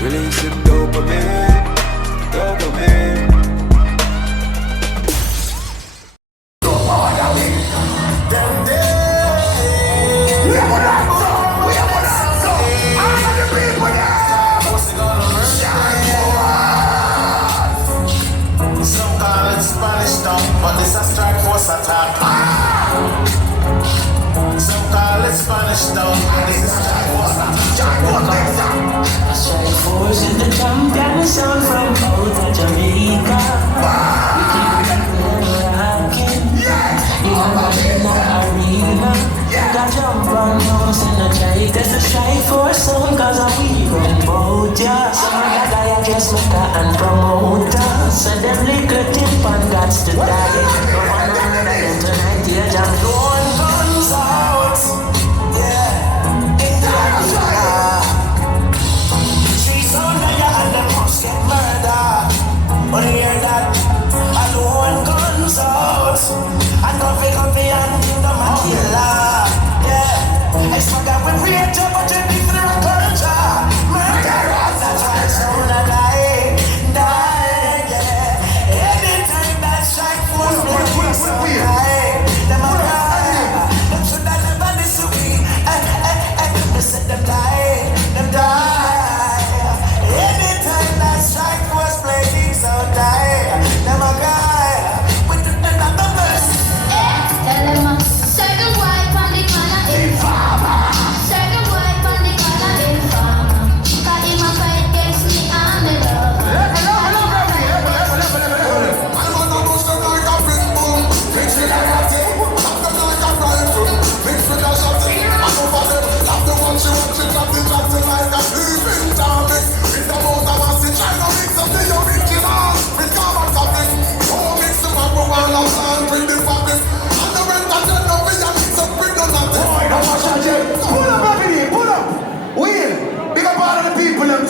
Releasing dopamine, dopamine. But this a strike force attack. Some call it Spanish town, but this is strike force attack. A strike force is the champion sound from out Jamaica. We keep it rocking. You want to in the arena. Got jump on house in the track. That's the strike force sound, cause we run bout ya. Some of that I just make and promoter. So them little tip and gots to die. No one under them tonight, yeah, jam blowing guns out. Yeah, in the arena. Streets under ya and them must get murdered. But hear that, alone guns out. And coffee and kingdom and killer. Yeah, I forgot we create a budget for the culture. Murder, that's why it's so die. Anytime that strike force plays so high, them a die. Them should have never disobey. They said them die, them die. Anytime that strike force plays so die, them a die. With the numbers. Tell them certain white on the corner informer. Certain white on the corner informer. Cause him a fight against me and me love.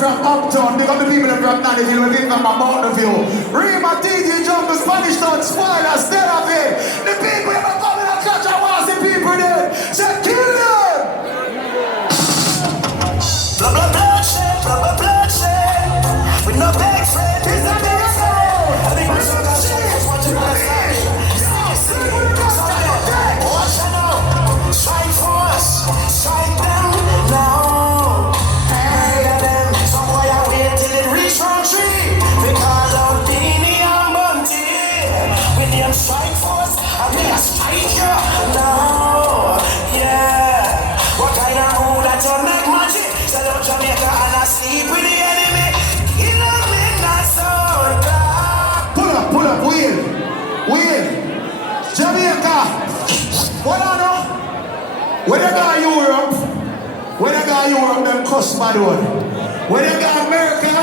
From uptown, big up the people from Nannyville, we give them a mountain view. Rima, TG, Jungle, Spanish Town, Spoilers, Tel Aviv. The people ever come in a church, I want the people there. Say, kill them! Blah, blah, bloodshed. With no big friend, it's a big friend. I think we're so good, it's what you want to say. Watch it now. Strike force, strike them now. Strike force, and they are strike you now. Yeah, what kind of mood that you make magic? Sell out Jamaica and I sleep with the enemy. You know me, that's so dark. Pull up, Will. Jamaica. What I know? When they go Europe, them cuss bad word. When they go America,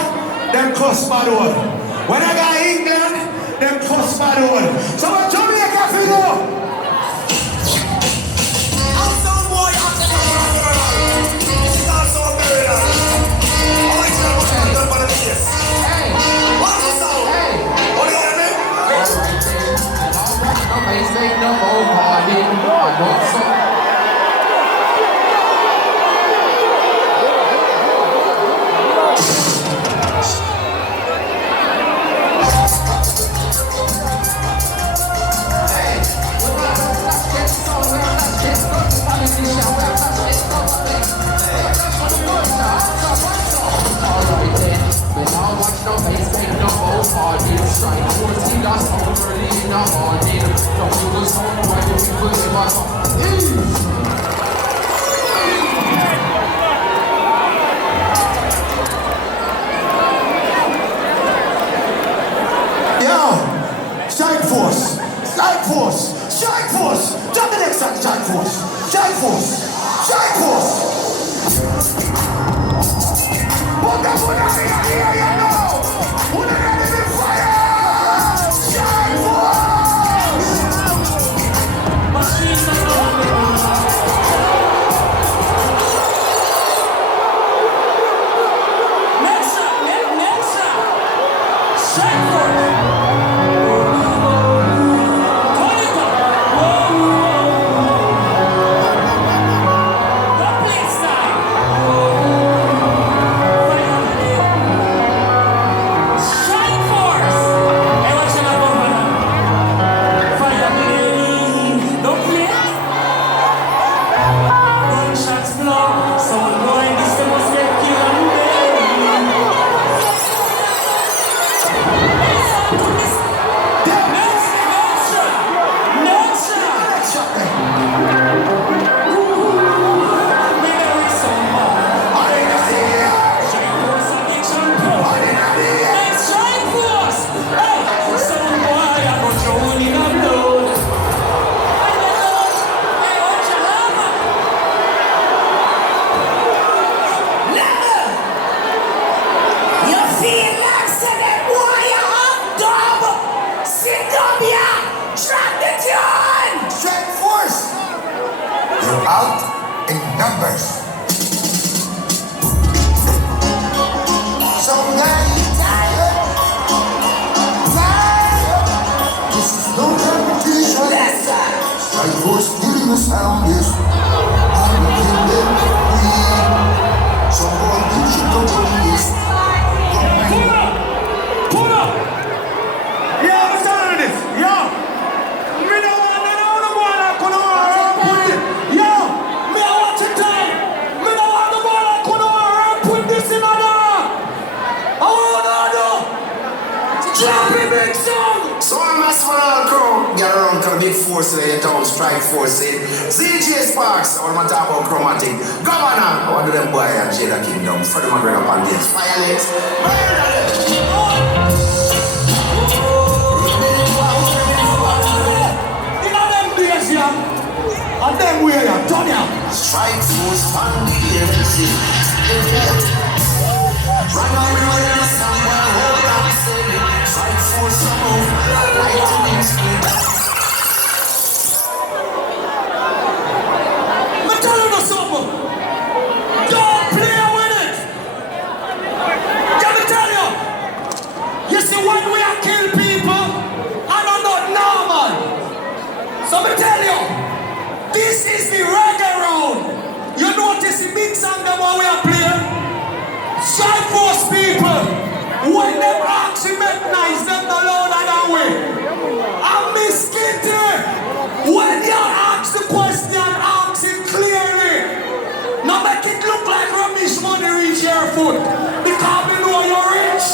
them cuss bad word. When they go England, them cuss bad word. So what Jamaica for you? I'm some boy out there. This is also a murder. I like to know what's going on by the face. Hey. What's the sound? Hey. What do you hear me? Strike force! Jump the next time, strike force! Strike force! Put that one out here, you know! Put it in the fire! Strike Numbers. Some guy tired. This is no competition. Yes, sir. I was giving the sound, yes. I'm killing we. Someone who should go to this. Pull up! Yeah, I'm starting this. Yo! Me no want to go on and put it. Yo! Me I watch it time. Me no want to go on and put this in another. I want to do. Drop it, big song! So I'm a small crew. Get around to the big force in the town, strike force in. ZJ Sparks, I want to talk about chromatic. Governor, I want to do them boy and Jada Kingdom. For them, I'm going to pan this. Violence. And then we are done here. Strike force on the MC. Run my road and someone hold on, say me. Strike force on move, lightning speed. I'm telling you something. Don't play with it. Let me tell you. You see, when we are kill people, I am not normal. So me tell you. This is the reggae round. You notice the big song that we are playing? Strike force people. When them ask you make nice, them no louder than we. And Miss Kitty, when you ask the question, ask it clearly. Now make it look like rubbish money reach your foot. Because we know you're rich.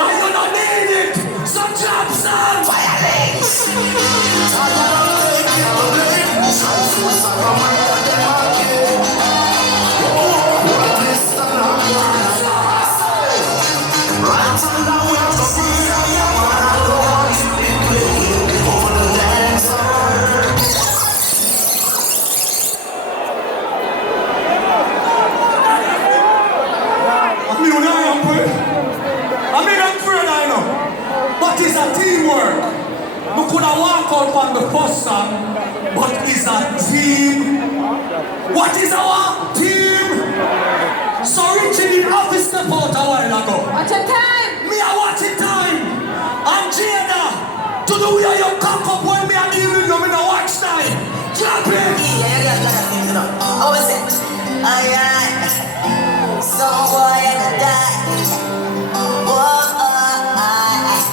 And you don't need it. So drop some violence. But it's a teamwork. We could have walked out on the first song, but it's a team. What is our team? So Richie did have to step out a while ago. Watch your time. Me a watching time. And Jada, to the way you cock up when me a deal with you, me no watch time. Jump in. How is it? Alright. Some boy in the die.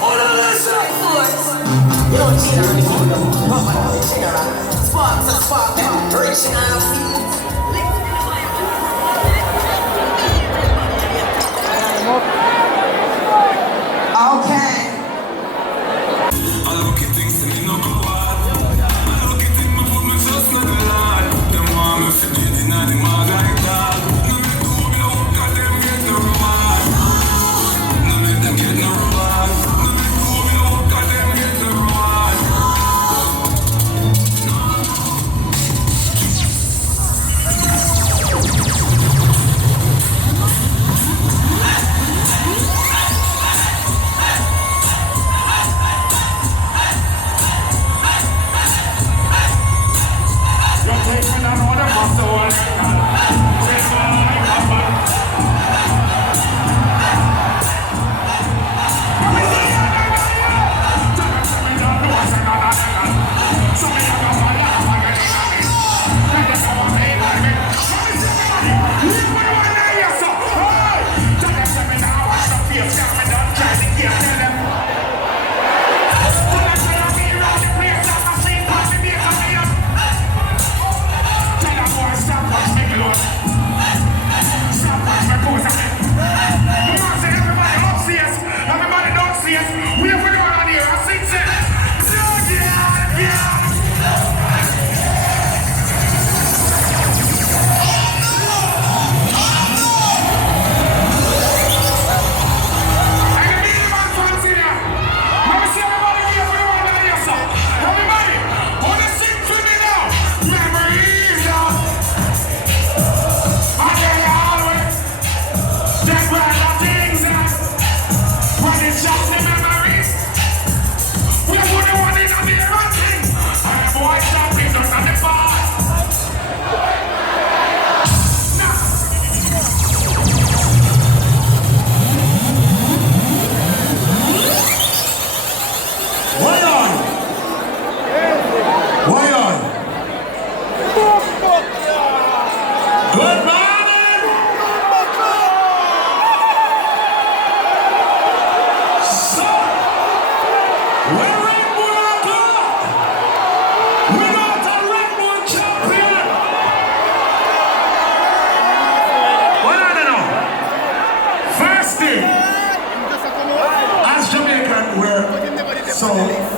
Hold on, listen. You don't cheat on me, sparks a spark, reaching out of feet. Okay. I look at things and you know go on. I look at it, my foot, my just not the line. Them want me for dead in the mag like that. No me do me no hook at them get no reward. No me them get no reward. No me do me no hook at them get no reward.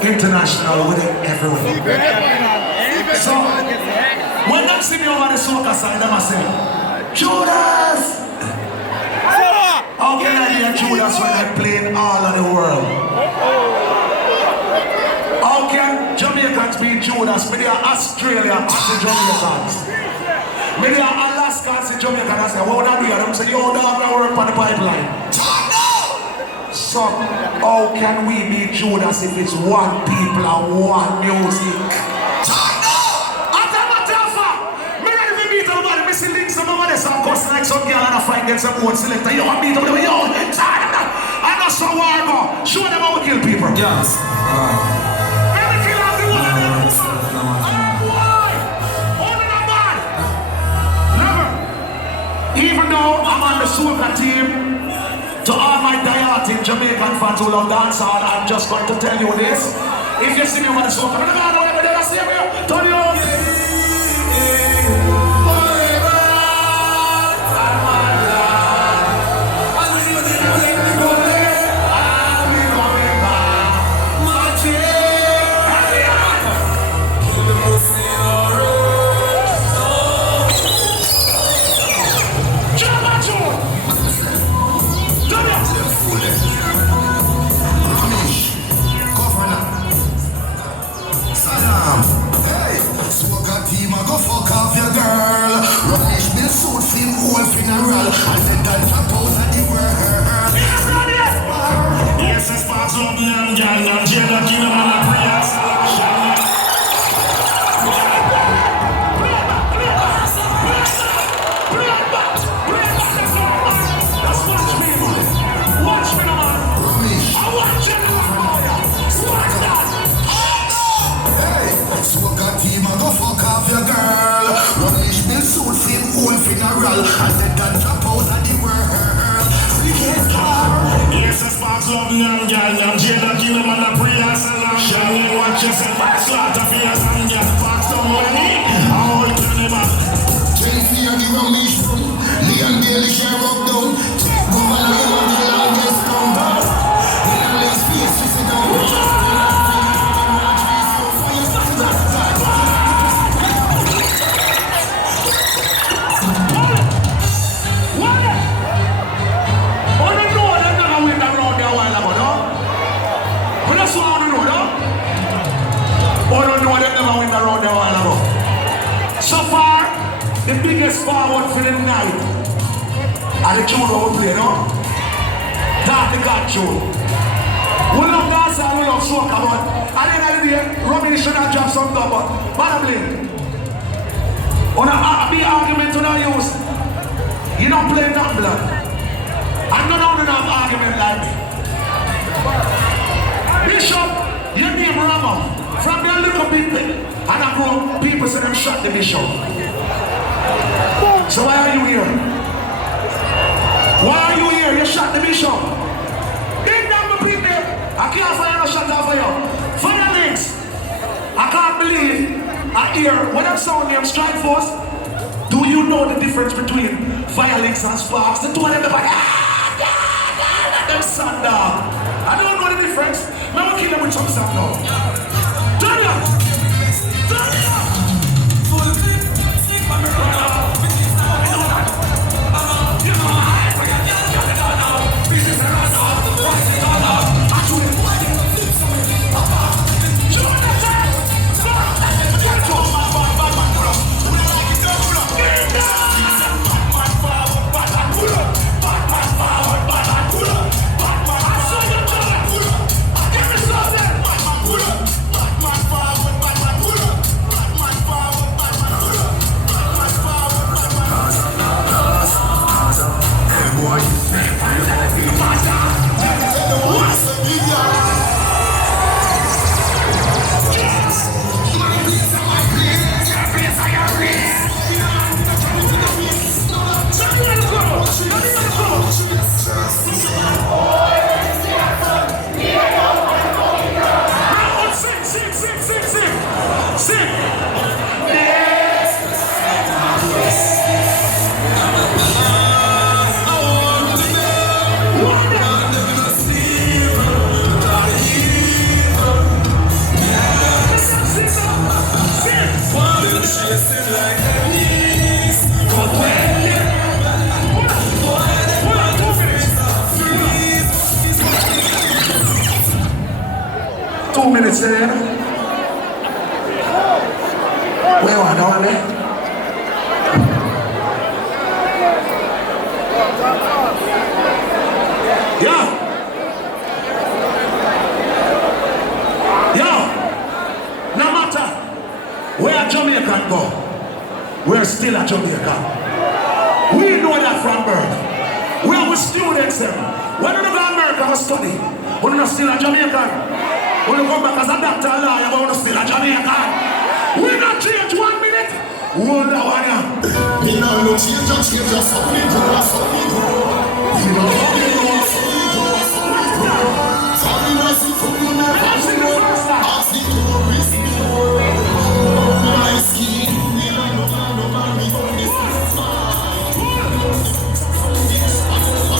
international with it everywhere. So, when they see me over the soca side, they must say, Judas! How can I hear Judas when they play in all of the world? How can Jamaicans be Judas? Maybe Australia anti-Jamaicans. Maybe Alaskans in Jamaica and say, what would I do? And I'm saying, yo, dog, I work on the pipeline. So, how can we be Judas if it's one people and one music? Some cost like some girl and a fight against some old selector. You want me to do it? Yo, I'm not so warm. Show them how we kill people. Yes. Let me kill every one of them. Why? Only not bad. Never. Even though I'm on the soca team, to all my diehards Jamaican fans who love dancehall, I'm just going to tell you this. If you see me on the soca, I'm going to go over there and see me. Turn you on. Go fuck off your girl. Rubbish bill suit film whole funeral. And then that top out of the world. Yes, it's part of the young girl. Young Jada Kingdom and the Prius. Watch me, man. I watch you. Watch that. Soca team, go fuck off your girl. Rubbish bill suit film whole funeral. And then that drop out of the world. Yes, it's part of the young girl. Young Jada Kingdom and the Prius. Shall watch yourself. Slaughter for your son. Get fucked some money. I'll turn him up. 20 years the rubbish from Leon Bailey share up down. Go on and go on the longest down. In a lace face, you sit down. So far, the biggest forward for the night and the tune we play, no? That's the God tune. We love dance and we love soca, but at the end of the day, Robbie should have dropped some double. Madam Lynn, on a big argument on our use, you don't play that blood. I'm not on an argument like me. Bishop, your name Rama. From the little people, and I grow people say them shot the bishop. So why are you here? Why are you here? You shot the bishop. Big number of people, I can't fire no shot off of you. Fire links. I can't believe I hear when I'm sound name Strike Force. Do you know the difference between fire links and sparks? The two of them are like, them sun dog. I don't know the difference. Now we kill them with some sand now. Turn it up! Turn it up! Full clip, stick my mirror. saying? Where are down there? Yeah. No matter where Jamaica go, we're still a Jamaica. We know that from birth. We are with students there. When you go to America to study, when you're still a Jamaican. When you come back as a doctor or lawyer, when you're still a Jamaican. We not change 1 minute. Wonder one. Me no change, something to us, something to us. You know what you know, something to us, something to us. Sorry, mercy, for you never ask the tourist. My skin, me no man, me from this side.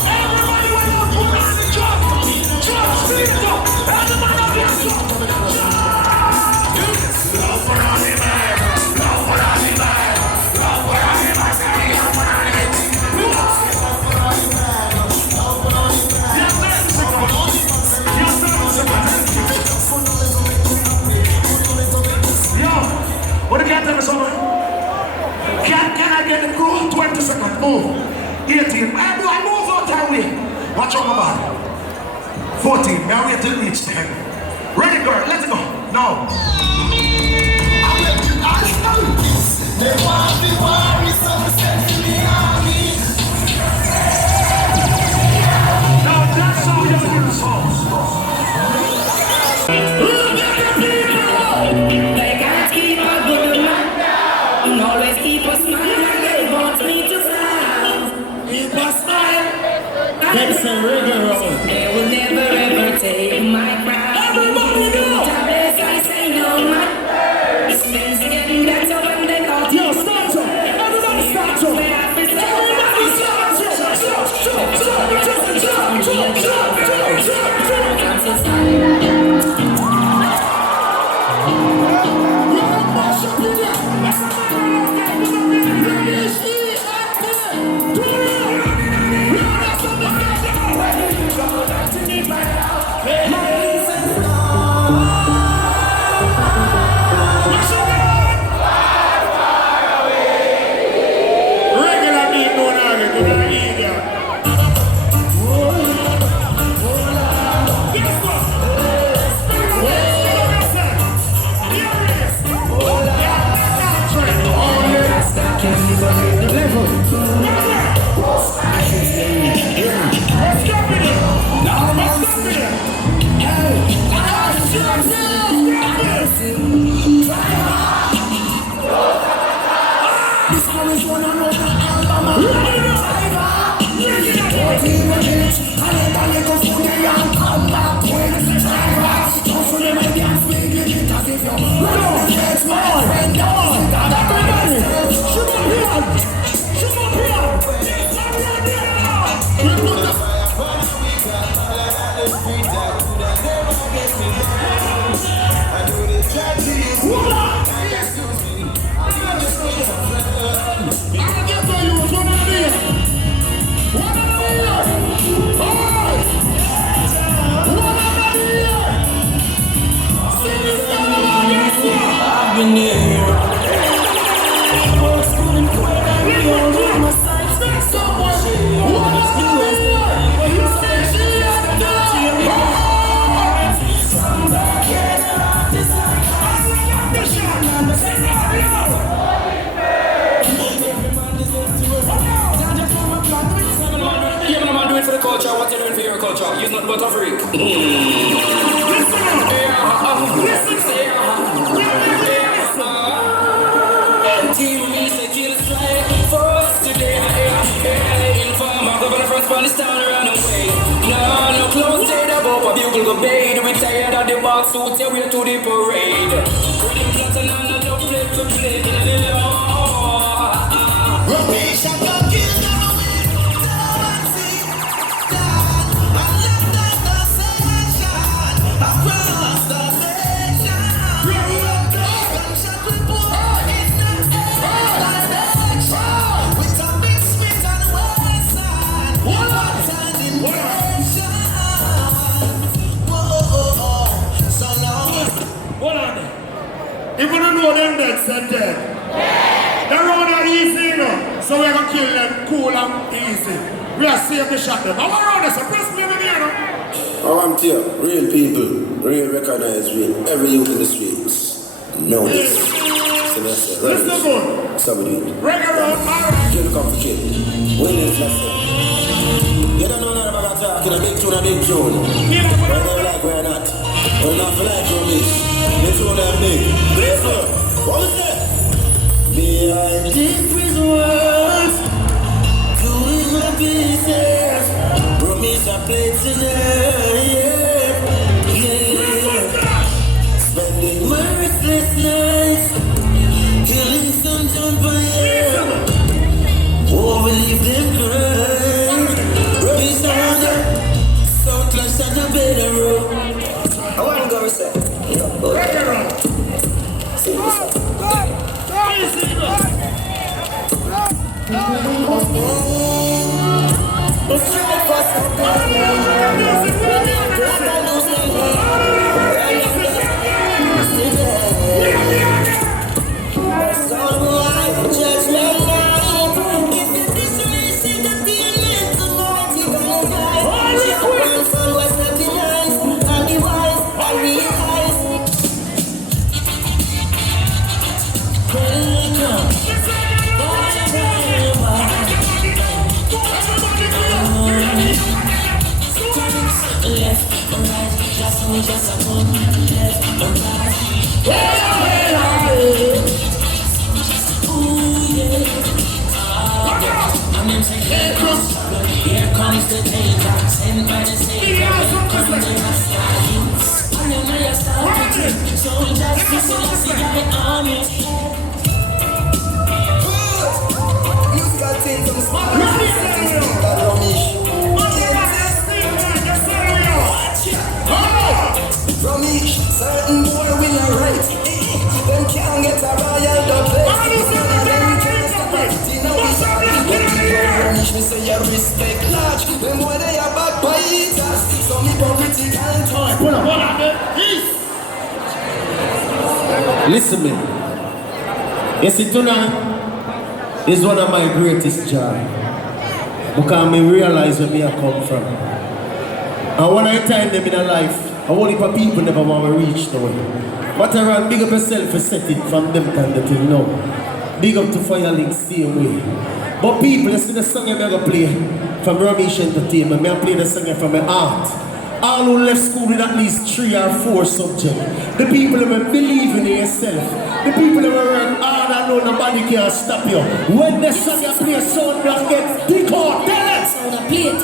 Everybody went out, put on the drum. Drum, split it up. Everybody up here, drum. Love for all the man. Love for all the man. Love for all the man. Love for all the man. Yo, what do you tell me something? Can I get the crew? 20 seconds, move. 18, I move out that way. Watch out my body. 14, now wait till reach 10. Ready girl, let's go. Now. They want the war, we so set in the army. Now that's how you do the song. They can't keep a good man down. And always keep a smile and they want me to frown. Keep a smile. That's a regular. They will never ever take my crown. Everybody know. Tablet, I say no man. It's things getting better when they got Yo, start up. Everybody start up. Everybody start regular beat, no nugget, you know, idiot. What you doing for your culture? You're not but a freak. Team me say kill strike for us today. Informer, governor from Spanish town run away. No close to the boat, a bugle go bathe. We tired of the box suits, yeah, we're to the parade. Reading platinum and a double plate to play. said dead. They're running easy, you know. So we're going to kill them cool and easy. We are safe to shot them. I'm around this, so press me in here, you know. Oh, I'm here. Real people, real recognize real. Every youth in the streets know this. So that's it. Listen good. Somebody. Bring it around, alright. Kill come for kill. Win this lesson. You don't know nothing about talking a big tune, a big tune. Whether they like we're not. We're not for like your bitch. The tune are big. Listen. What was that? Behind these words, doing my business. Promise a place in there, yeah. Spending worthless nights, killing some jumper, yeah. Oh, we leave them crying. Promise a wonder, some clash at the better road. I want to go reset. See what's up. Let's try for some just a one left and right. Ooh, yeah. I'm in here comes the danger. Send by the savior. Come to my style. I know my style. Soldiers, this is the army. Musical thing from the spot. From each certain boy will I write. Them can't get a royal double. Them can't stop it. Me say you respect large. Them boy they are bad biters. So me political toy. Listen me. You see tonight is one of my greatest joy. Because I realize where me I come from. And when I time them in a life, a whole heap of people never want to reach the way. But around big up yourself and set it from them time until now. Big up to Firelink, same way. But people, you see the song I'm going to play from Ramesh Entertainment. I play the song from my heart. All who left school with at least 3 or 4 subjects. The people who believe in yourself. The people who work hard and know nobody can stop you. When the song you play, sound black get big out. Tell it! Sound a play it.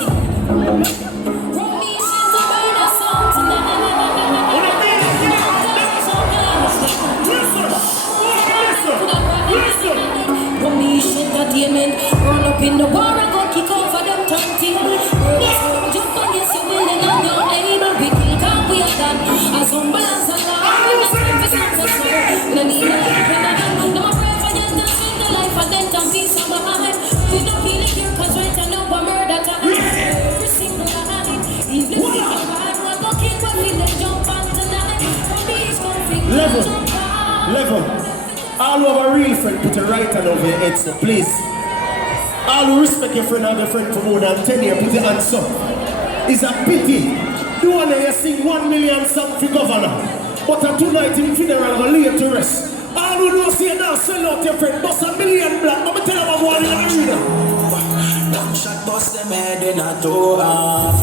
Run up in the war and go kick off for them tanty. Jump on yes, you will and you're able. We kill can't we have done. As humble as a lamb. No need no help in a hand. No more pray for them to save the life and then can peace of my mind. We don't feel it here cause right now we're murder time. Every single night. Even if you're hard, we're go kick when we let jump on tonight. From these conflicts, Level. All who have a real friend, put a right hand over your head, so please. All who respect your friend and your friend for more than 10 years, put your hands up. It's a pity. The one that you sing 1 million song for governor. But a tonight in funeral will lay to rest. All who don't see you now, sell out your friend, bust $1 million black. Let me tell you about one in the arena. One shot bust them head in a toe off.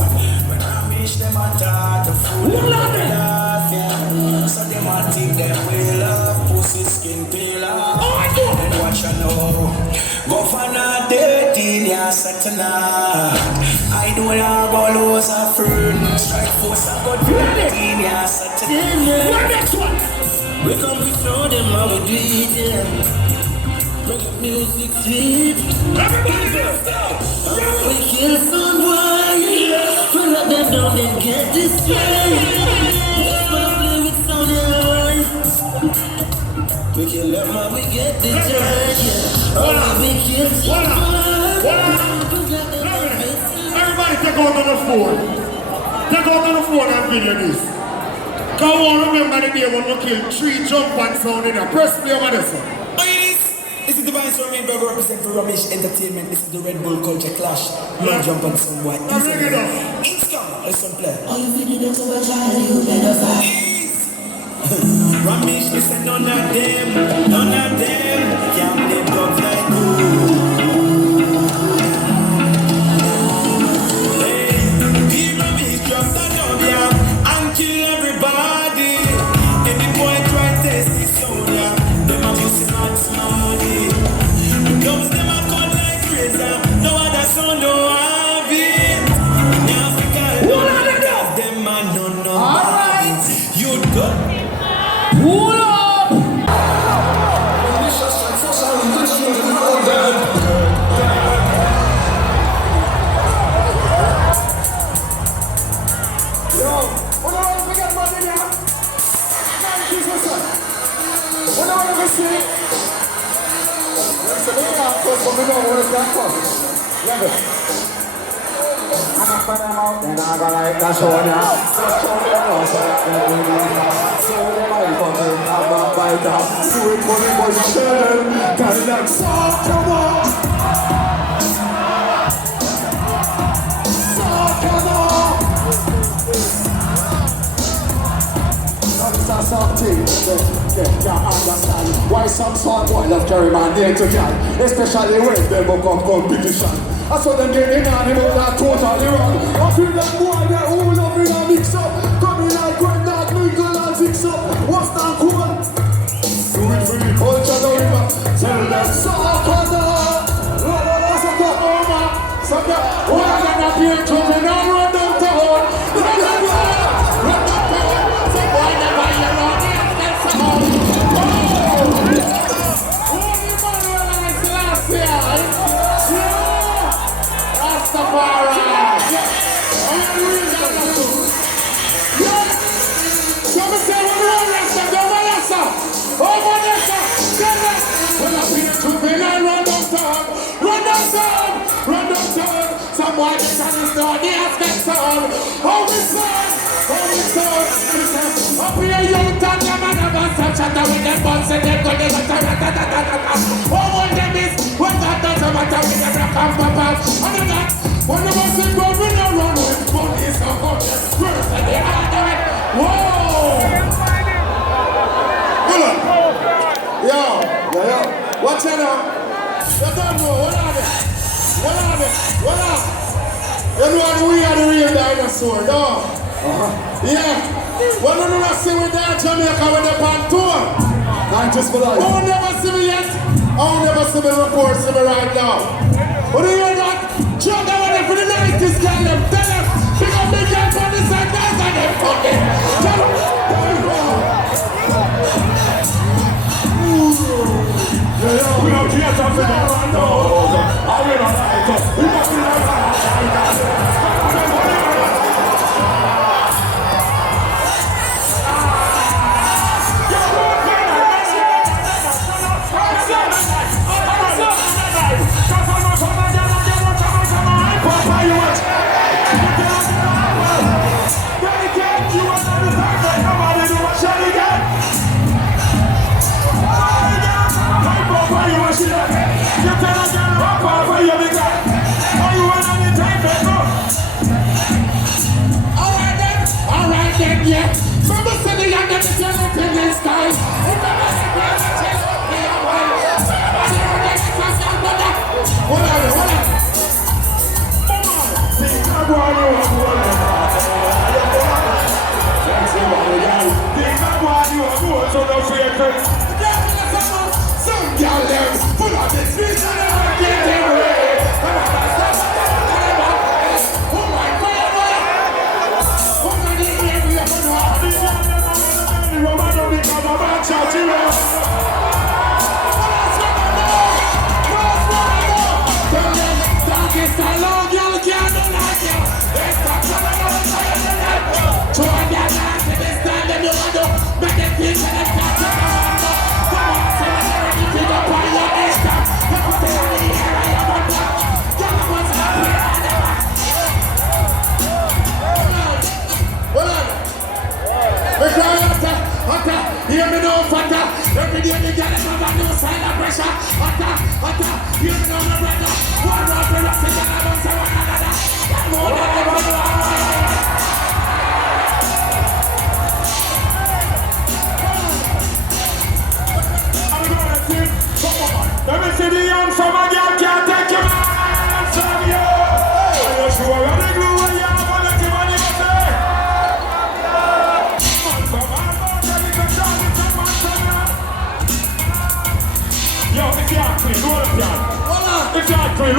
When I reach them I start to fool them laugh, yeah. So them I think them will love pussy skin peel off. Then watch you know. Governor dating ya Saturday. I do not go lose a friend. Strike force I go dating ya Saturday. What next one? We come to show them how we do it, yeah. Make the music sweet. We kill someone, we let them know they get destroyed. We play with sound and we kill them how we get destroyed, yeah. We kill someone. Everybody take out on the phone. Take out on the phone and video this. Come on, remember the day when we killed 3 jump and sound in a press play over there, sir. This is Divine Stormy Burger represent for Ramesh Entertainment. This is the Red Bull Culture Clash. Long jump and some white. Now bring it up. Instant. Listen, play. All you need to do is try to you better fight. Ramesh, me say none of them can play dubs like you. Hey, be Ramesh, drop the dub, yeah, and kill everybody. Any boy try test this sound, yeah, them a bustin' out slowly. Because them a cut like razor, no other sound no have it. Now because them a none of you'd go. Pull up! Can't understand why some smart boy love carry man near to girl, especially when they book up competition. I saw them getting on him out that totally wrong. I feel that boy they all love in a mix up. Coming like when that mingle and fix up. What's that cool? Do it for the culture, the river. Tell them Sakana. Sakana. What are they not here to me now? Run down the hole. Run down the hole. Run down the hole. So why never you know this? Someone is on the store, the aspect song. Holy son, up here you turn them and never stop chatter with them buns and them go to the ta-ta-ta-ta-ta-ta. Oh, what them is, when that doesn't matter with them rock and pop out. And that, when the bus is going, we don't run with money, so go there. First and they are doing, whoa! Hold on. Yo, watch it now. You don't know, what are they? What up? You know we are the real dinosaur, dog. Yeah. Well, you never see me there in Jamaica when they're on tour. Not just for life. Who never see me yet? I'll never see me report, see me right now. But you hear that? Jump down there for the 90s, tell them. Pick up the girl from the side, guys, and they're fucking. Tell them. Yeah, we don't care something I know. I will not like us. We must be like you tell a girl rock off for you, big guy.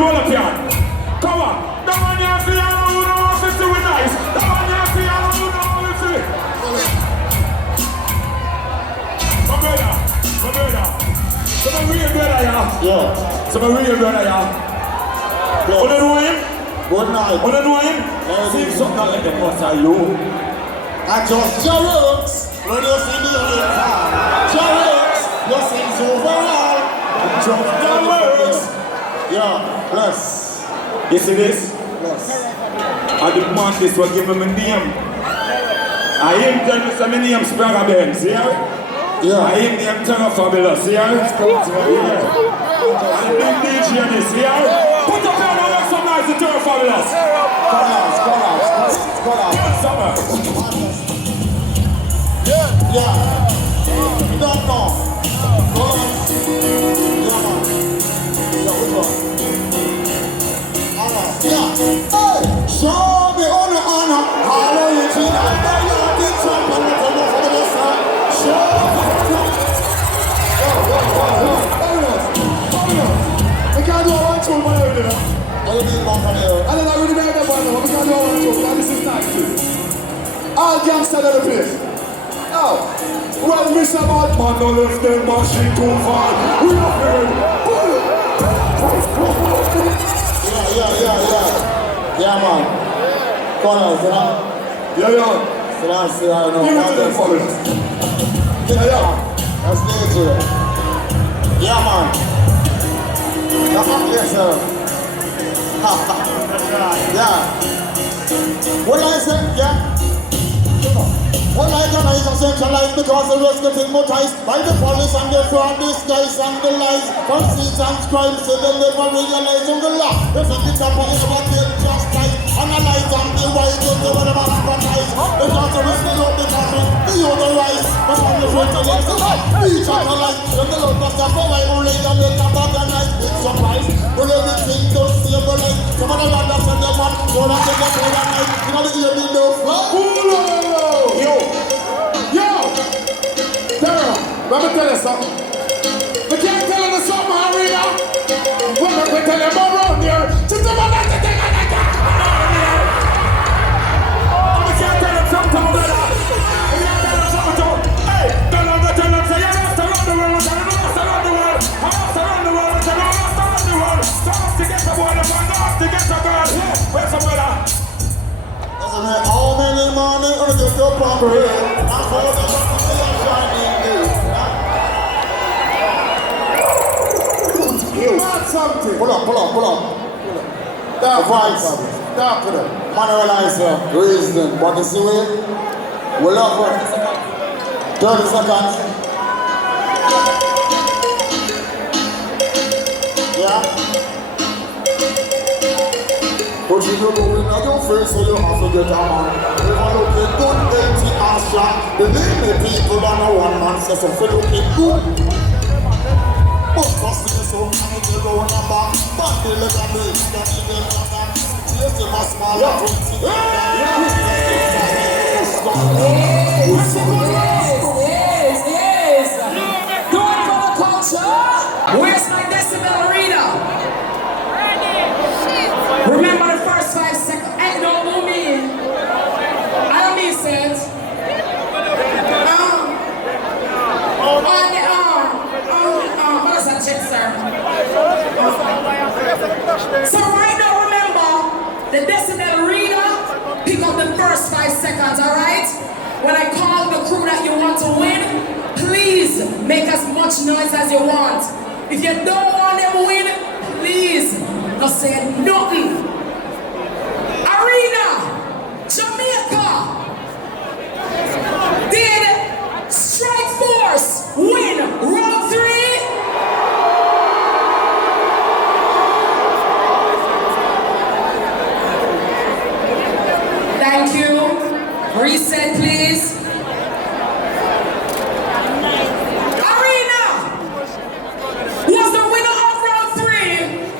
roll up here. Come on. The one you have to know who don't want to see with nice. The one you have to know who don't want to see. My brother. Some real brother, yeah. Some real brother, yeah. You know him? Good night. You know him? See something like them must are you. I just Jarrett. When you see me on your car. Jarrett. Your things overall. Just Jarrett. Yeah, bless. You see this? Bless. I didn't want this one, give him a name. I am telling you some name Sprague Ben, see how? Yeah. I am name Terror Fabulous, see how? Yeah. And the big DJ this, see how? Put up your hand and some nice to Terror Fabulous. Summer. Yeah. Don't know. Go on. Yeah, man. Yeah, which one? Yeah. Hey, show me honor. Hello, you see that? You're a big champion. Show me honor. We can't do a one two man every day. I don't need one from here. I don't know really made that one. We can't do a one two. This is nice too. All gangsters of the place. Now, well, Mr. Batman don't left them machine too far. We are here. Yeah, man. Corners, you know? Yeah. So that's, I know. Give it to them for us. Yeah. That's nature. Yeah, man. Yes, sir. Yeah. What I say? Yeah. Well, I can is centralized because the rest getting motorized by the police and the fraud, disguise and the lies. Conceits and crimes, so they never realize on the law. If it is a police, what they just like. Analyze and the white, get the one of us advertise. The doctor is still up the country, the other rise. But on the front of them, each other like. Then the Lord must have away, only the little bag and nice. Big surprise, but everything don't stabilize. Some of the others and the one, don't have to get over night. You know the ear be no fly. Darryl, let me tell you something. We can't tell you something, Arena. We tell you more around here. Just about that thing. We can't tell you something, brother. We can't tell you something. Hey, tell them, say you're lost around the world. You're lost around the world. I'm lost around the world. You're lost around the world. So off to get a boy, I'm off to get a girl. Where's the brother? How many money are you to property? I'm for the shining day. You want something? Pull up. That voice. Talk to them. Manualize reason. What is the way? We love her. 30 seconds. Yeah. But you don't know in your face, so you have to get a man. If I look at good, empty and strong, the name people don't know one man says, so if you look at good. But trust me, so I'm going to go on a back. But they look at me, don't even know that. Yes, you must smile at me. Yes. Going for the culture. Where's my decibel reader? Remember the first 5 seconds. Hey, don't move me in. I don't mean sense. What does that check, sir? So right now, remember, the decibel reader, pick up the first 5 seconds, alright? When I call the crew that you want to win, please make as much noise as you want. If you don't want them win, please don't say nothing. Arena, Jamaica, did Strike Force win round 3? Thank you. Reset, please. Arena was the winner of round 3.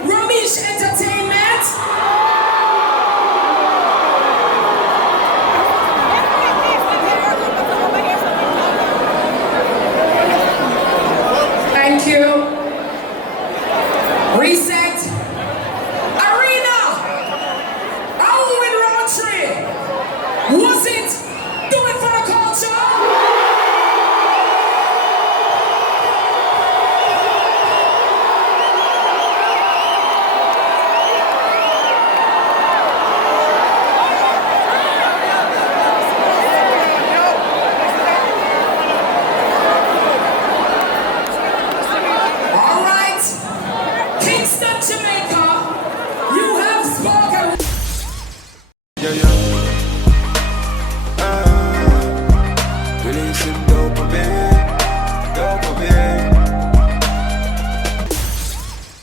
Ramesh Entertainment. Thank you. Reset. spoken. Yeah, yeah.